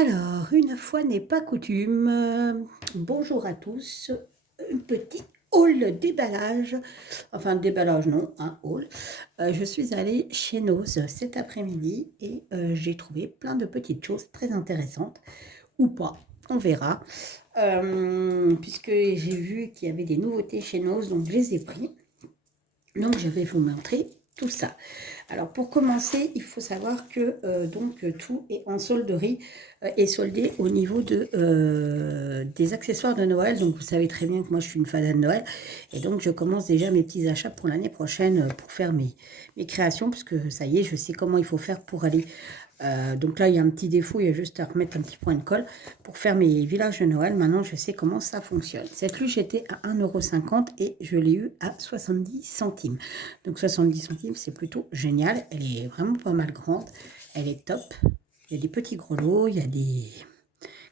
Alors, une fois n'est pas coutume, bonjour à tous, un petit haul déballage, enfin déballage non, un haul. Je suis allée chez Noz cet après-midi et j'ai trouvé plein de petites choses très intéressantes, ou pas, on verra, puisque j'ai vu qu'il y avait des nouveautés chez Noz, donc je les ai pris. Donc je vais vous montrer tout ça. Alors pour commencer, il faut savoir que tout est en solderie et soldé au niveau des accessoires de Noël. Donc vous savez très bien que moi je suis une fan de Noël et donc je commence déjà mes petits achats pour l'année prochaine pour faire mes créations, puisque ça y est, je sais comment il faut faire pour aller. Donc là, il y a un petit défaut, il y a juste à remettre un petit point de colle pour faire mes villages de Noël. Maintenant, je sais comment ça fonctionne. Cette luge était à 1,50 € et je l'ai eu à 70 centimes. Donc 70 centimes, c'est plutôt génial. Elle est vraiment pas mal grande. Elle est top. Il y a des petits grelots, il y a des...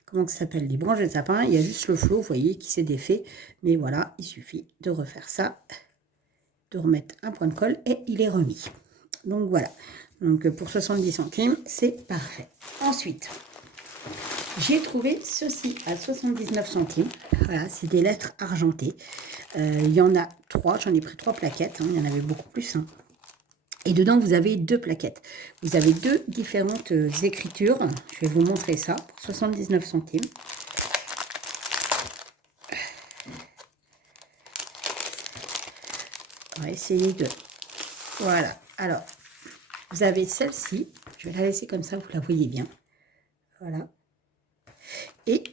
Comment ça s'appelle? Des branches de sapin. Il y a juste le flot, vous voyez, qui s'est défait. Mais voilà, il suffit de refaire ça, de remettre un point de colle et il est remis. Donc voilà. Donc pour 70 centimes, c'est parfait. Ensuite, j'ai trouvé ceci à 79 centimes. Voilà, c'est des lettres argentées. Il y en a 3, j'en ai pris 3 plaquettes. Il y en avait beaucoup plus. Et dedans, vous avez 2 plaquettes. Vous avez 2 différentes écritures. Je vais vous montrer ça pour 79 centimes. On va essayer de... Voilà. Alors, vous avez celle-ci. Je vais la laisser comme ça, vous la voyez bien. Voilà. Et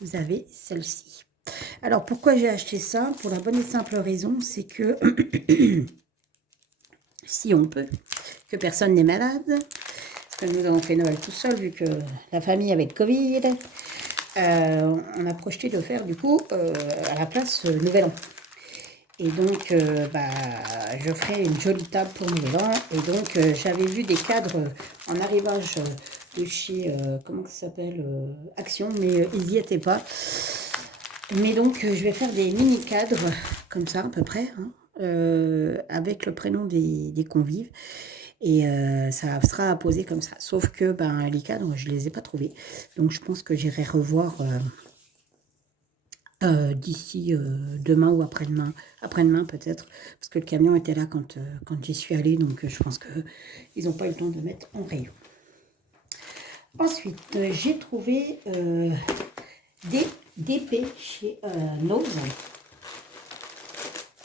vous avez celle-ci. Alors, pourquoi j'ai acheté ça? Pour la bonne et simple raison, c'est que si on peut, que personne n'est malade, parce que nous avons fait Noël tout seul, vu que la famille avait le Covid, on a projeté de faire, du coup, à la place Nouvel An. Et donc, je ferai une jolie table pour Nouvel An. Et donc, j'avais vu des cadres en arrivage de chez, comment ça s'appelle, Action, mais ils n'y étaient pas. Mais donc, je vais faire des mini cadres, comme ça, à peu près, avec le prénom des convives. Et ça sera à poser comme ça. Sauf que les cadres, je ne les ai pas trouvés. Donc, je pense que j'irai revoir... d'ici demain ou après-demain, peut-être, parce que le camion était là quand j'y suis allée, donc je pense qu'ils n'ont pas eu le temps de mettre en rayon. Ensuite, j'ai trouvé des DP chez Noz.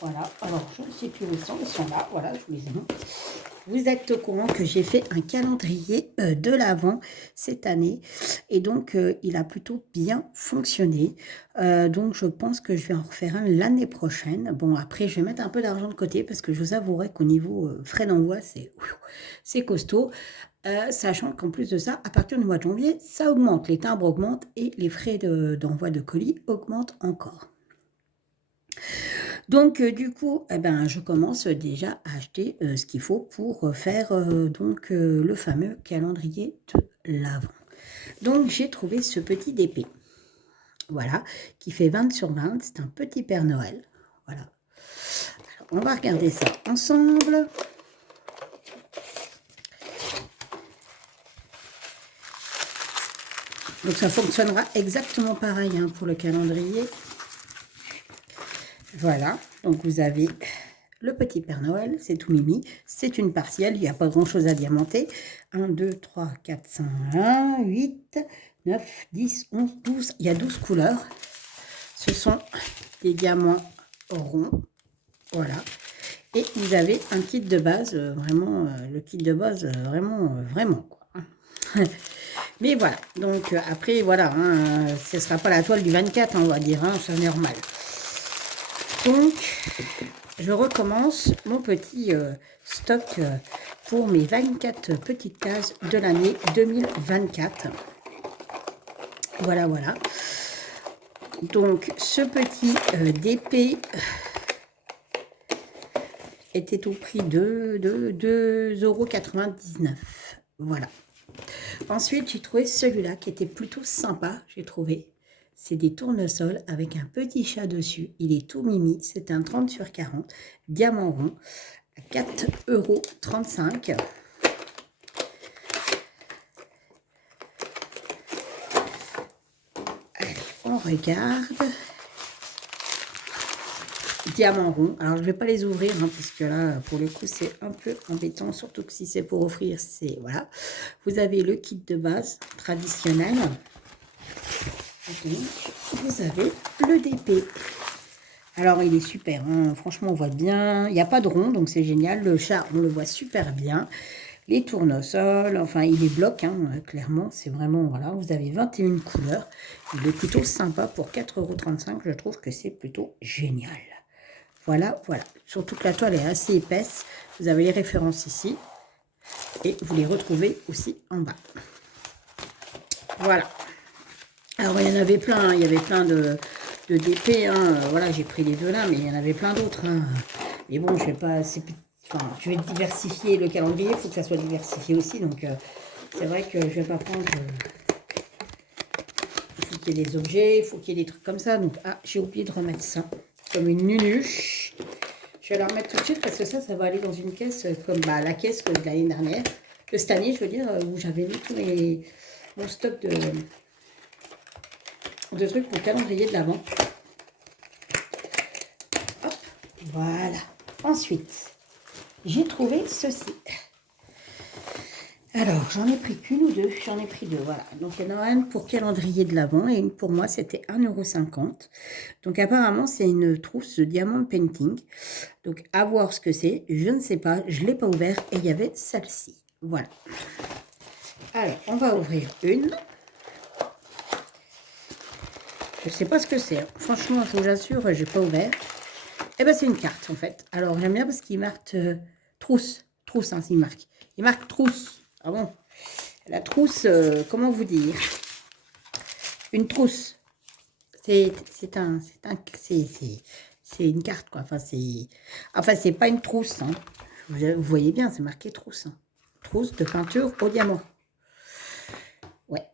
Voilà, alors je ne sais plus où ils sont là, voilà, je vous les ai montrés. Vous êtes au courant que j'ai fait un calendrier de l'Avent cette année et donc il a plutôt bien fonctionné. Donc je pense que je vais en refaire un l'année prochaine. Bon, après je vais mettre un peu d'argent de côté parce que je vous avouerai qu'au niveau frais d'envoi, c'est costaud. Sachant qu'en plus de ça, à partir du mois de janvier, ça augmente. Les timbres augmentent et les frais d'envoi de colis augmentent encore. Donc, du coup, je commence déjà à acheter ce qu'il faut pour faire le fameux calendrier de l'Avent. Donc, j'ai trouvé ce petit DP. Voilà, qui fait 20 sur 20. C'est un petit Père Noël. Voilà. Alors, on va regarder ça ensemble. Donc, ça fonctionnera exactement pareil pour le calendrier. Voilà, donc vous avez le petit Père Noël, c'est tout mimi, c'est une partielle, il n'y a pas grand chose à diamanter. 1, 2, 3, 4, 5, 1, 8, 9, 10, 11, 12, il y a 12 couleurs. Ce sont des diamants ronds, voilà. Et vous avez un kit de base, vraiment, le kit de base, vraiment, quoi. Mais voilà, donc après, voilà, ce ne sera pas la toile du 24, on va dire, c'est normal. Donc, je recommence mon petit stock pour mes 24 petites cases de l'année 2024. Voilà, voilà. Donc, ce petit DP était au prix de 2,99 €. Voilà. Ensuite, j'ai trouvé celui-là qui était plutôt sympa, j'ai trouvé. C'est des tournesols avec un petit chat dessus. Il est tout mimi. C'est un 30 sur 40. Diamant rond. À 4,35 €. on regarde. Diamant rond. Alors, je ne vais pas les ouvrir, hein, parce que là, pour le coup, c'est un peu embêtant, surtout que si c'est pour offrir, c'est... Voilà. Vous avez le kit de base traditionnel. Et donc, vous avez le DP. Alors, il est super, hein. Franchement, on voit bien. Il n'y a pas de rond, donc c'est génial. Le chat, on le voit super bien. Les tournesols, enfin, il est bloc, hein, clairement. C'est vraiment, voilà, vous avez 21 couleurs. Il est plutôt sympa pour 4,35 €. Je trouve que c'est plutôt génial. Voilà, voilà. Surtout que la toile est assez épaisse. Vous avez les références ici. Et vous les retrouvez aussi en bas. Voilà. Alors, il y en avait plein. Hein. Il y avait plein de DP. Hein. Voilà, j'ai pris les deux là, mais il y en avait plein d'autres. Hein. Mais bon, je vais pas... Enfin, je vais diversifier le calendrier. Il faut que ça soit diversifié aussi. Donc, c'est vrai que je vais pas prendre... il faut qu'il y ait des objets. Il faut qu'il y ait des trucs comme ça. Donc, ah, j'ai oublié de remettre ça. Comme une nunuche. Je vais la remettre tout de suite parce que ça va aller dans une caisse comme la caisse de l'année dernière. De cette année, je veux dire, où j'avais mis tout mon stock de trucs pour le calendrier de l'Avent. Hop, voilà. Ensuite, j'ai trouvé ceci. Alors, j'en ai pris qu'une ou deux. J'en ai pris deux, voilà. Donc, il y en a une pour calendrier de l'Avent et une pour moi, c'était 1,50 €. Donc, apparemment, c'est une trousse de diamant painting. Donc, à voir ce que c'est. Je ne sais pas. Je ne l'ai pas ouvert et il y avait celle-ci. Voilà. Alors, on va ouvrir une. Je ne sais pas ce que c'est. Franchement, je vous assure, je n'ai pas ouvert. Eh bien, c'est une carte, en fait. Alors, j'aime bien parce qu'il marque trousse. Trousse, hein, il marque. Il marque trousse. Ah bon? La trousse, comment vous dire? Une trousse. C'est une carte, quoi. Enfin, c'est pas une trousse. Hein. Vous voyez bien, c'est marqué trousse. Hein. Trousse de peinture au diamant. Ouais.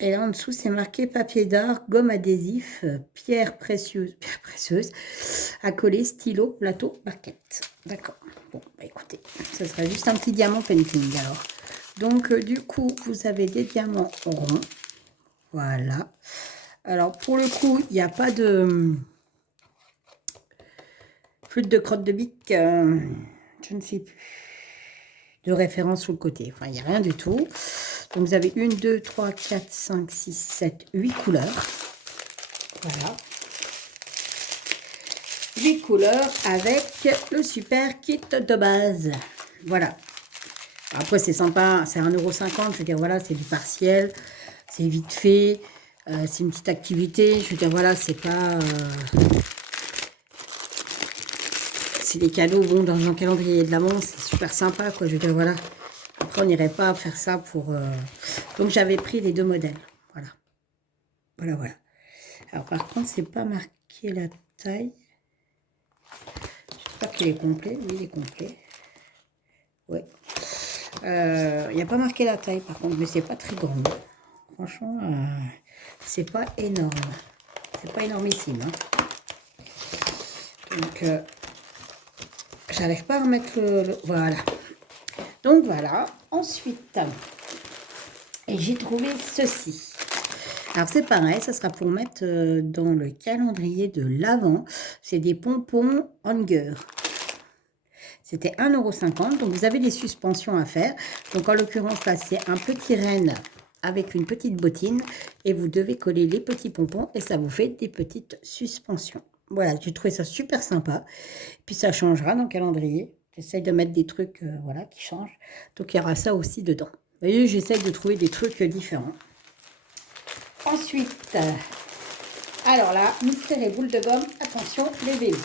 Et là, en dessous, c'est marqué papier d'art, gomme adhésif, pierre précieuse, à coller, stylo, plateau, barquette. D'accord. Bon, bah écoutez, ça sera juste un petit diamant painting, alors. Donc, du coup, vous avez des diamants ronds. Voilà. Alors, pour le coup, il n'y a pas de flûte de crotte de bic, je ne sais plus, de référence sur le côté. Enfin, il n'y a rien du tout. Donc, vous avez 1, 2, 3, 4, 5, 6, 7, 8 couleurs. Voilà. 8 couleurs avec le super kit de base. Voilà. Après, c'est sympa, c'est 1,50 €. Je veux dire, voilà, c'est du partiel. C'est vite fait. C'est une petite activité. Je veux dire, voilà, c'est pas... c'est des cadeaux, bon, dans un calendrier de l'Avent, c'est super sympa, quoi. Je veux dire, voilà. Après, on n'irait pas faire ça pour... Donc, j'avais pris les deux modèles. Voilà. Voilà, voilà. Alors, par contre, c'est pas marqué la taille. J'espère qu'il est complet. Oui, il est complet. Ouais. Il n'y a pas marqué la taille, par contre, mais c'est pas très grand. Franchement, c'est pas énorme. C'est pas énormissime. Hein. Donc, j'arrive pas à remettre le... Voilà. Donc, voilà. Ensuite, et j'ai trouvé ceci. Alors, c'est pareil, ça sera pour mettre dans le calendrier de l'Avent. C'est des pompons Hanger. C'était 1,50 €. Donc, vous avez des suspensions à faire. Donc, en l'occurrence, là, c'est un petit renne avec une petite bottine. Et vous devez coller les petits pompons et ça vous fait des petites suspensions. Voilà, j'ai trouvé ça super sympa. Puis, ça changera dans le calendrier. J'essaye de mettre des trucs voilà, qui changent. Donc, il y aura ça aussi dedans. Vous voyez, j'essaye de trouver des trucs différents. Ensuite, alors là, mystère et boule de gomme. Attention, les vélos.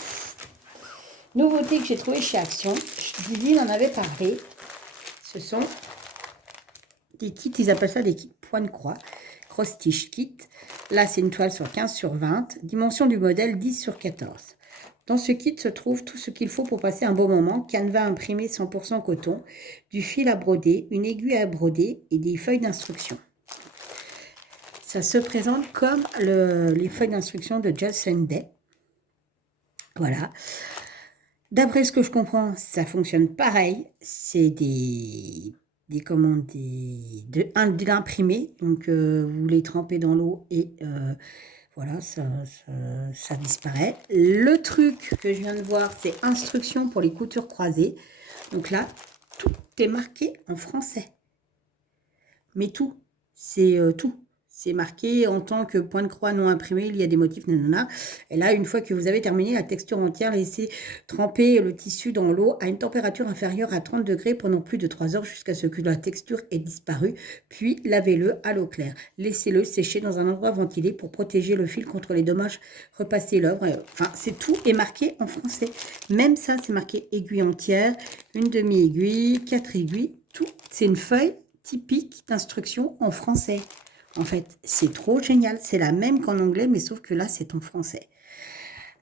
Nouveauté que j'ai trouvée chez Action, Didi en avait parlé, ce sont des kits, ils appellent ça des kits point de croix, cross stitch kit. Là, c'est une toile sur 15 sur 20, dimension du modèle 10 sur 14. Dans ce kit se trouve tout ce qu'il faut pour passer un bon moment, canevas imprimé 100% coton, du fil à broder, une aiguille à broder et des feuilles d'instruction. Ça se présente comme les feuilles d'instruction de Just Sunday. Voilà. D'après ce que je comprends, ça fonctionne pareil. C'est des comment, de l'imprimé. Donc, vous les trempez dans l'eau et voilà, ça disparaît. Le truc que je viens de voir, c'est instructions pour les coutures croisées. Donc là, tout est marqué en français. Mais tout, c'est tout. C'est marqué en tant que point de croix non imprimé, il y a des motifs, nanana. Et là, une fois que vous avez terminé la texture entière, laissez tremper le tissu dans l'eau à une température inférieure à 30 degrés pendant plus de 3 heures jusqu'à ce que la texture ait disparu. Puis, lavez-le à l'eau claire. Laissez-le sécher dans un endroit ventilé pour protéger le fil contre les dommages. Repassez l'œuvre. Enfin, c'est tout est marqué en français. Même ça, c'est marqué aiguille entière, une demi-aiguille, 4 aiguilles. Tout, c'est une feuille typique d'instruction en français. En fait, c'est trop génial. C'est la même qu'en anglais, mais sauf que là, c'est en français.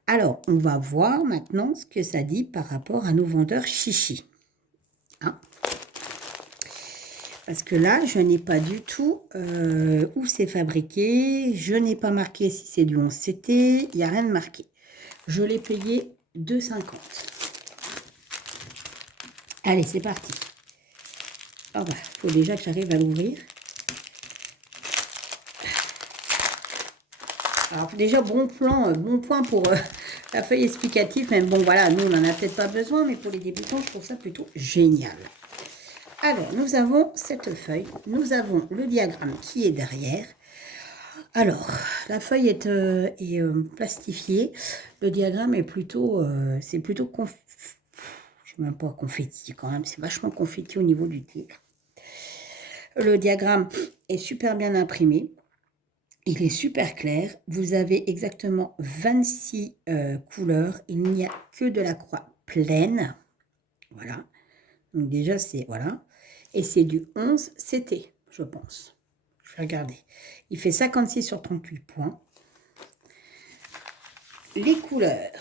Alors, on va voir maintenant ce que ça dit par rapport à nos vendeurs chichi. Hein? Parce que là, je n'ai pas du tout où c'est fabriqué. Je n'ai pas marqué si c'est du 11CT. Il n'y a rien de marqué. Je l'ai payé 2,50. Allez, c'est parti. Oh bah, faut déjà que j'arrive à l'ouvrir. Alors déjà, bon point pour la feuille explicative. Même bon, voilà, nous, on n'en a peut-être pas besoin, mais pour les débutants, je trouve ça plutôt génial. Alors, nous avons cette feuille. Nous avons le diagramme qui est derrière. Alors, la feuille est plastifiée. Le diagramme est plutôt, c'est plutôt, je ne sais même pas confetti quand même, c'est vachement confetti au niveau du titre. Le diagramme est super bien imprimé. Il est super clair. Vous avez exactement 26 couleurs. Il n'y a que de la croix pleine. Voilà. Donc déjà, c'est... Voilà. Et c'est du 11CT, je pense. Je vais regarder. Il fait 56 sur 38 points. Les couleurs.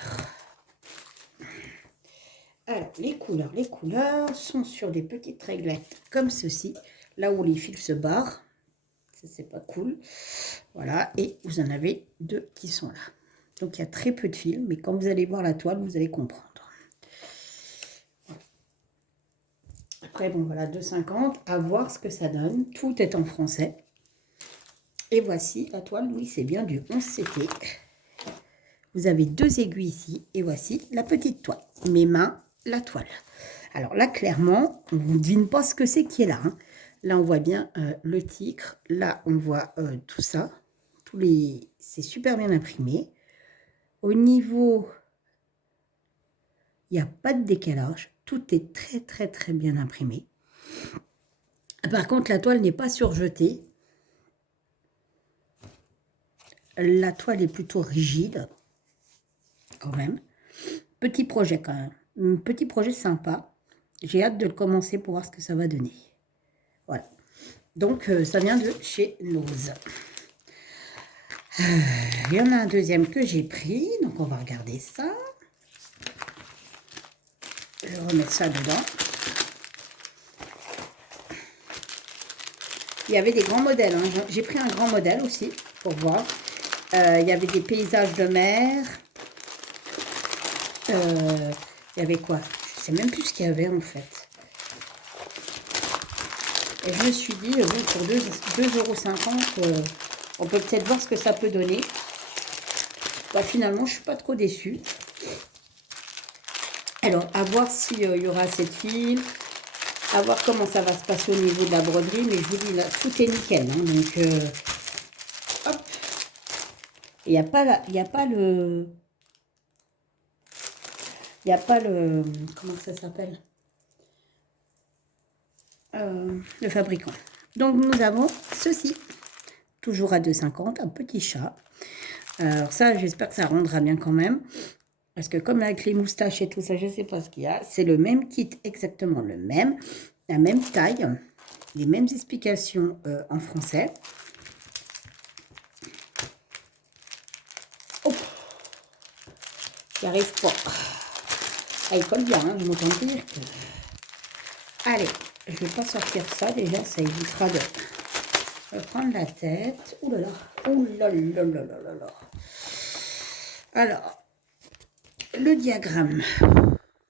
Alors, les couleurs sont sur des petites réglettes comme ceci. Là où les fils se barrent. Ça, c'est pas cool. Voilà, et vous en avez 2 qui sont là. Donc, il y a très peu de fils, mais quand vous allez voir la toile, vous allez comprendre. Après, bon, voilà, 2,50. À voir ce que ça donne. Tout est en français. Et voici la toile. Oui, c'est bien du 11CT. Vous avez 2 aiguilles ici. Et voici la petite toile. Mes mains, la toile. Alors là, clairement, on ne devine pas ce que c'est qui est là. Hein. Là, on voit bien le titre. Là, on voit tout ça. C'est super bien imprimé. Au niveau, il n'y a pas de décalage. Tout est très, très, très bien imprimé. Par contre, la toile n'est pas surjetée. La toile est plutôt rigide, quand même. Petit projet, quand même. Petit projet sympa. J'ai hâte de le commencer pour voir ce que ça va donner. Voilà. Donc, ça vient de chez Nose. Il y en a un deuxième que j'ai pris. Donc, on va regarder ça. Je vais remettre ça dedans. Il y avait des grands modèles. Hein. J'ai pris un grand modèle aussi, pour voir. Il y avait des paysages de mer. Il y avait quoi? Je ne sais même plus ce qu'il y avait, en fait. Et je me suis dit, bon, pour 2,50 €, on peut peut-être voir ce que ça peut donner. Bah, finalement, je ne suis pas trop déçue. Alors, à voir s'il y aura assez de fils. À voir comment ça va se passer au niveau de la broderie. Mais je vous dis, là, tout est nickel. Hein, donc, hop. Il n'y a pas le... Il n'y a pas le... Comment ça s'appelle? Le fabricant. Donc, nous avons ceci. Toujours à 2,50 €, un petit chat. Alors ça, j'espère que ça rendra bien quand même. Parce que comme avec les moustaches et tout ça, je ne sais pas ce qu'il y a. C'est le même kit, exactement le même. La même taille. Les mêmes explications en français. Oh, j'y arrive pas. Ah, il colle bien, hein, je m'entends dire que... Allez, je ne vais pas sortir ça. Déjà, ça évitera de prendre la tête. Ouh là là. Ouh là là là là là là. Alors, le diagramme,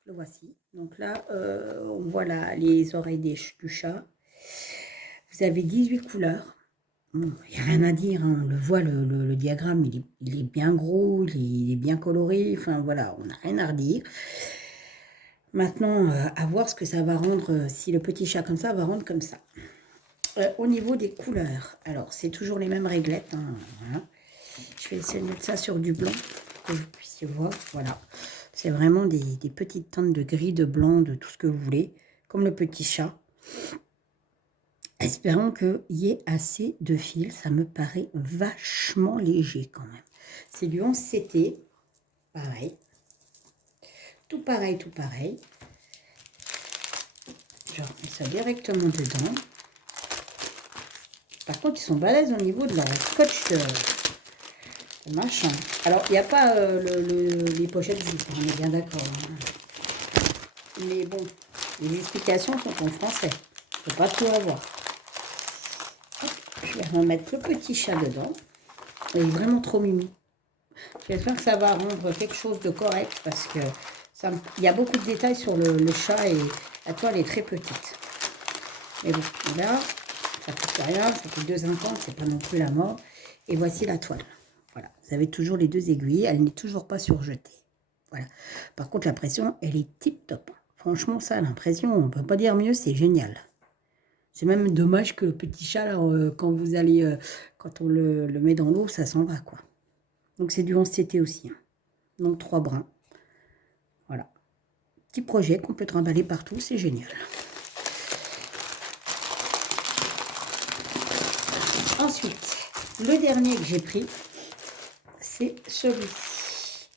le voici. Donc là, on voit les oreilles du chat. Vous avez 18 couleurs. Il n'y a rien à dire, hein. On le voit, le diagramme, il est bien gros, il est bien coloré. Enfin, voilà, on n'a rien à redire. Maintenant, à voir ce que ça va rendre, si le petit chat comme ça va rendre comme ça. Au niveau des couleurs, alors, c'est toujours les mêmes réglettes. Hein, voilà. Je vais essayer de mettre ça sur du blanc, pour que vous puissiez voir. Voilà. C'est vraiment des petites teintes de gris, de blanc, de tout ce que vous voulez, comme le petit chat. Espérons qu'il y ait assez de fils. Ça me paraît vachement léger quand même. C'est du 11CT. Pareil. Tout pareil, tout pareil. Je remets ça directement dedans. Par contre, ils sont balèzes au niveau de la scotch de machin. Alors, il n'y a pas les pochettes zip, on est bien d'accord. Hein. Mais bon, les explications sont en français. Je ne peux pas tout avoir. Je vais remettre le petit chat dedans. Il est vraiment trop mimi. J'espère que ça va rendre quelque chose de correct parce que il y a beaucoup de détails sur le chat et la toile est très petite. Mais bon, là, ça coûte rien, ça coûte 2,50, c'est pas non plus la mort. Et voici la toile. Voilà, vous avez toujours les deux aiguilles, elle n'est toujours pas surjetée. Voilà. Par contre, la pression, elle est tip top. Franchement, ça, l'impression, on ne peut pas dire mieux, c'est génial. C'est même dommage que le petit chat, là, quand vous allez, quand on le met dans l'eau, ça s'en va, quoi. Donc, c'est du 11CT aussi. Hein. Donc, 3 brins. Voilà. Petit projet qu'on peut trimballer partout, c'est génial. Ensuite, le dernier que j'ai pris, c'est celui-ci.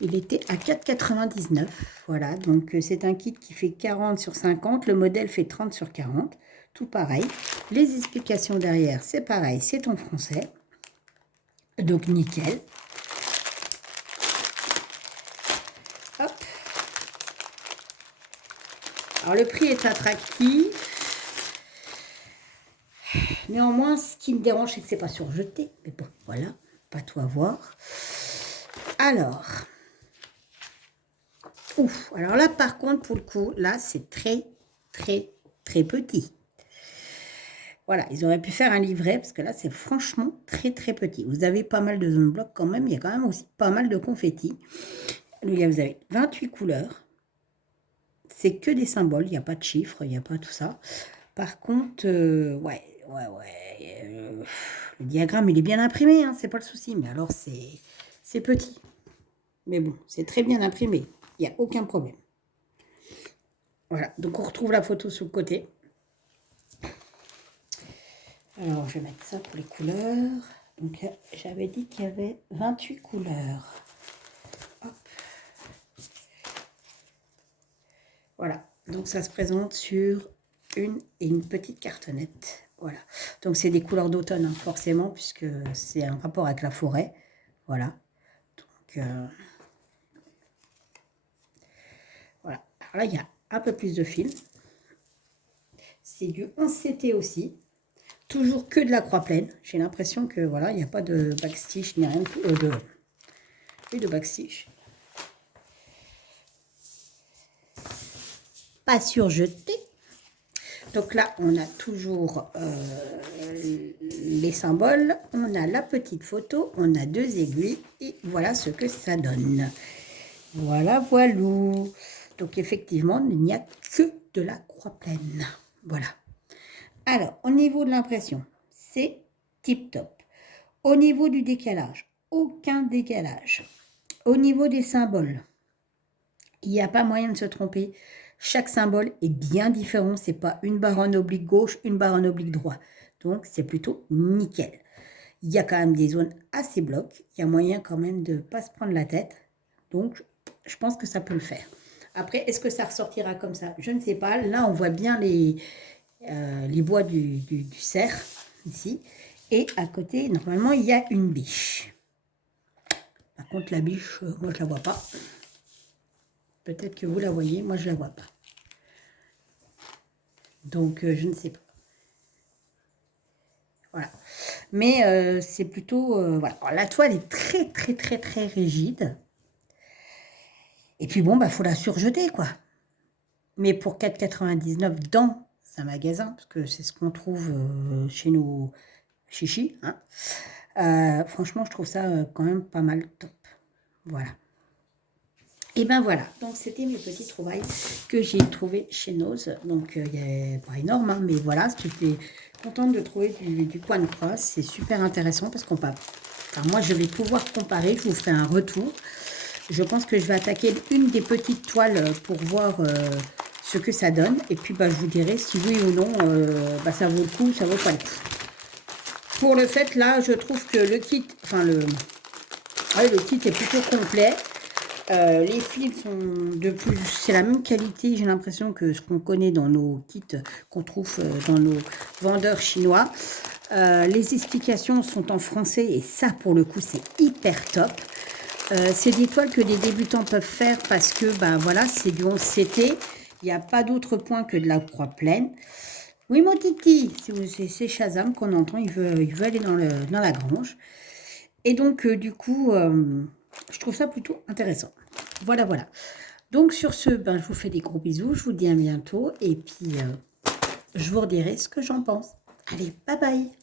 Il était à 4,99. Voilà, donc c'est un kit qui fait 40 sur 50. Le modèle fait 30 sur 40. Tout pareil. Les explications derrière, c'est pareil, c'est en français. Donc nickel. Hop. Alors le prix est attractif. Néanmoins, ce qui me dérange, c'est que c'est pas surjeté. Mais bon, voilà, pas tout à voir. Alors, ouf. Alors là, par contre, pour le coup, là, c'est très, très, très petit. Voilà, ils auraient pu faire un livret, parce que là, c'est franchement très, très petit. Vous avez pas mal de zone bloc quand même. Il y a quand même aussi pas mal de confettis. Vous avez 28 couleurs. C'est que des symboles. Il n'y a pas de chiffres, il n'y a pas tout ça. Par contre, ouais. Le diagramme, il est bien imprimé, hein, c'est pas le souci. Mais alors, c'est petit. Mais bon, c'est très bien imprimé. Il n'y a aucun problème. Voilà, donc on retrouve la photo sur le côté. Alors, je vais mettre ça pour les couleurs. Donc, j'avais dit qu'il y avait 28 couleurs. Hop. Voilà, donc ça se présente sur une petite cartonnette. Voilà, donc c'est des couleurs d'automne, hein, forcément, puisque c'est un rapport avec la forêt. Voilà, donc voilà. Alors là, il y a un peu plus de fils. C'est du 11CT aussi. Toujours que de la croix pleine. J'ai l'impression que voilà, il n'y a pas de backstitch ni rien de backstitch. Pas surjeté. Donc là, on a toujours les symboles, on a la petite photo, on a 2 aiguilles et voilà ce que ça donne. Voilà, voilou. Donc effectivement, il n'y a que de la croix pleine. Voilà. Alors, au niveau de l'impression, c'est tip top. Au niveau du décalage, aucun décalage. Au niveau des symboles, il n'y a pas moyen de se tromper. Chaque symbole est bien différent. Ce n'est pas une barre en oblique gauche, une barre en oblique droit. Donc, c'est plutôt nickel. Il y a quand même des zones assez blocs. Il y a moyen quand même de ne pas se prendre la tête. Donc, je pense que ça peut le faire. Après, est-ce que ça ressortira comme ça? Je ne sais pas. Là, on voit bien les bois du cerf, ici. Et à côté, normalement, il y a une biche. Par contre, la biche, moi, je ne la vois pas. Peut-être que vous la voyez, moi, je ne la vois pas. Donc, je ne sais pas. Voilà. Mais c'est plutôt... voilà. Alors, la toile est très, très, très, très rigide. Et puis, bon, bah, faut la surjeter, quoi. Mais pour 4,99 dans c'est un magasin, parce que c'est ce qu'on trouve chez nos chichis. Hein. Franchement, je trouve ça quand même pas mal top. Voilà. Et ben voilà, donc c'était mes petites trouvailles que j'ai trouvées chez Nose. Donc il n'y a pas énorme, hein, mais voilà, j'étais contente de trouver du coin de crosse. C'est super intéressant parce qu'on peut... Enfin, moi, je vais pouvoir comparer, je vous ferai un retour. Je pense que je vais attaquer une des petites toiles pour voir ce que ça donne. Et puis, bah, je vous dirai si oui ou non, bah, ça vaut le coup, ça vaut pas le coup. Pour le fait, là, je trouve que le kit, enfin, le kit est plutôt complet. Les fils sont de plus, c'est la même qualité, j'ai l'impression, que ce qu'on connaît dans nos kits qu'on trouve dans nos vendeurs chinois. Les explications sont en français et ça, pour le coup, c'est hyper top. C'est des toiles que les débutants peuvent faire parce que, ben voilà, c'est du 11CT. Il n'y a pas d'autre point que de la croix pleine. Oui, mon titi, c'est Shazam qu'on entend, il veut aller dans la grange. Et donc, du coup, je trouve ça plutôt intéressant. Voilà, voilà. Donc, sur ce, ben, je vous fais des gros bisous. Je vous dis à bientôt. Et puis, je vous redirai ce que j'en pense. Allez, bye bye.